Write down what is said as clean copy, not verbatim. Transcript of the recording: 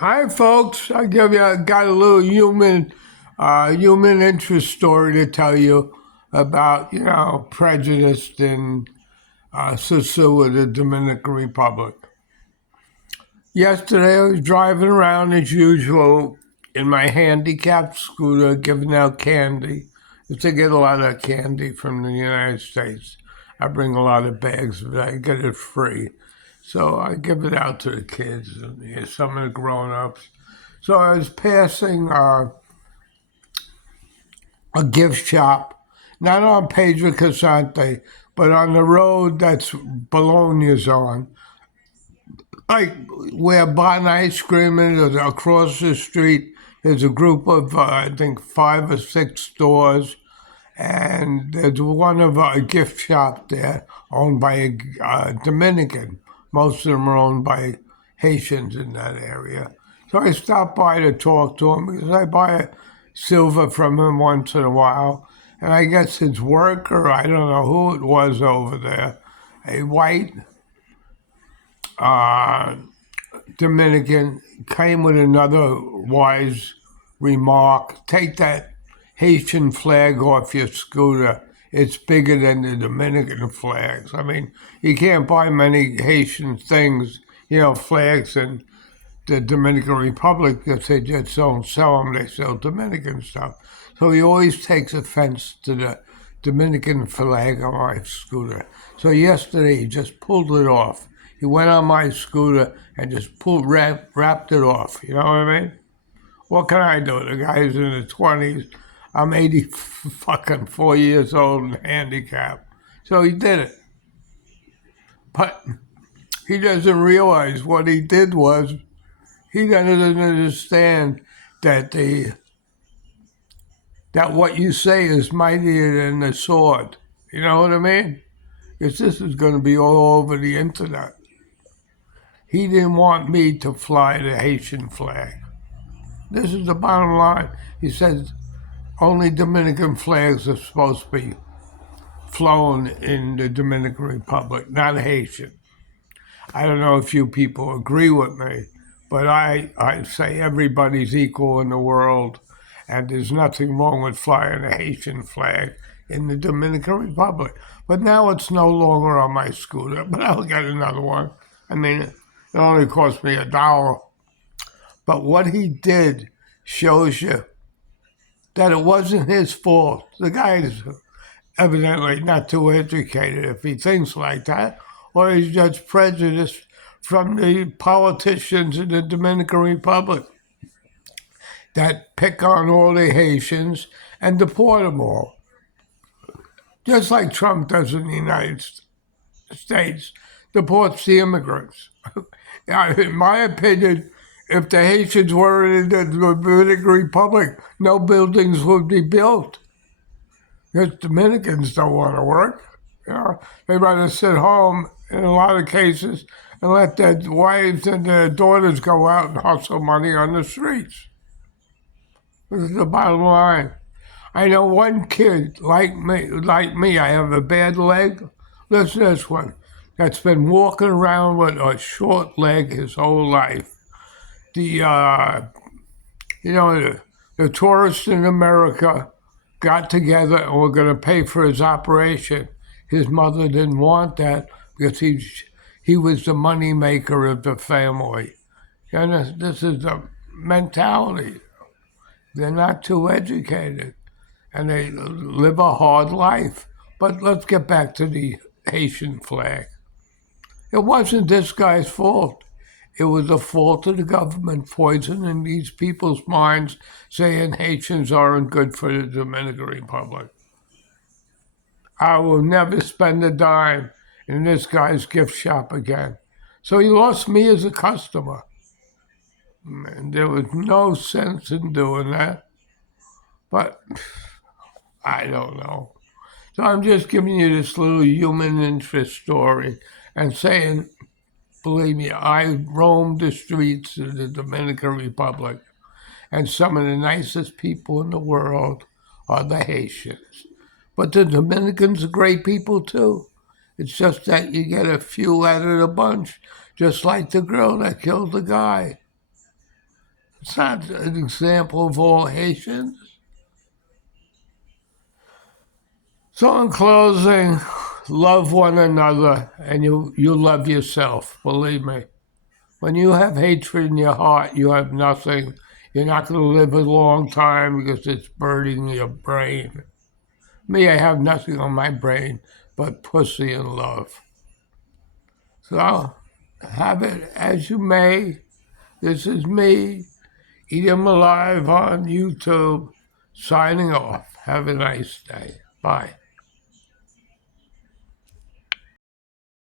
Hi, folks. Got a little human interest story to tell you about, prejudice in Sosua, the Dominican Republic. Yesterday, I was driving around as usual in my handicap scooter, giving out candy. I used to get a lot of candy from the United States. I bring a lot of bags, but I get it free. So I give it out to the kids and some of the grown-ups. So I was passing a gift shop, not on Pedro Casante, but on the road that's Bologna's on. Like where Bon Ice Cream is, across the street, there's a group of, I think, 5 or 6 stores, and there's one of a gift shop there owned by a Dominican. Most of them are owned by Haitians in that area. So I stopped by to talk to him because I buy a silver from him once in a while. And I guess his worker, I don't know who it was over there, a white uh, Dominican, came with another wise remark. Take that Haitian flag off your scooter. It's bigger than the Dominican flags. I mean, you can't buy many Haitian things, flags in the Dominican Republic because they just don't sell them. They sell Dominican stuff. So he always takes offense to the Dominican flag on my scooter. So yesterday he just pulled it off. He went on my scooter and just wrapped it off. You know what I mean? What can I do? The guy's in his 20s. I'm 80 fucking 4 years old and handicapped. So he did it. But he doesn't realize what he did was he doesn't understand that that what you say is mightier than the sword. You know what I mean? Because this is going to be all over the internet. He didn't want me to fly the Haitian flag. This is the bottom line. He says only Dominican flags are supposed to be flown in the Dominican Republic, not Haitian. I don't know if you people agree with me, but I say everybody's equal in the world, and there's nothing wrong with flying a Haitian flag in the Dominican Republic. But now it's no longer on my scooter, but I'll get another one. I mean, it only cost me $1. But what he did shows you that it wasn't his fault. The guy's evidently not too educated if he thinks like that, or he's just prejudiced from the politicians in the Dominican Republic that pick on all the Haitians and deport them all. Just like Trump does in the United States, deports the immigrants. In my opinion, if the Haitians were in the Dominican Republic, no buildings would be built. Because Dominicans don't want to work. They rather sit home in a lot of cases and let their wives and their daughters go out and hustle money on the streets. This is the bottom line. I know one kid like me, I have a bad leg. Listen to this one. That's been walking around with a short leg his whole life. The the tourists in America got together and were going to pay for his operation. His mother didn't want that because he was the money maker of the family. And this is the mentality. They're not too educated, and they live a hard life. But let's get back to the Haitian flag. It wasn't this guy's fault. It was the fault of the government poisoning these people's minds, saying Haitians aren't good for the Dominican Republic. I will never spend a dime in this guy's gift shop again. So he lost me as a customer. And there was no sense in doing that. But I don't know. So I'm just giving you this little human interest story and saying, believe me, I roamed the streets of the Dominican Republic, and some of the nicest people in the world are the Haitians. But the Dominicans are great people too. It's just that you get a few out of the bunch, just like the girl that killed the guy. It's not an example of all Haitians. So in closing, love one another and you love yourself, believe me. When you have hatred in your heart, you have nothing. You're not going to live a long time because it's burning your brain. Me, I have nothing on my brain but pussy and love. So have it as you may. This is me, Eat 'em Alive on YouTube, signing off. Have a nice day. Bye.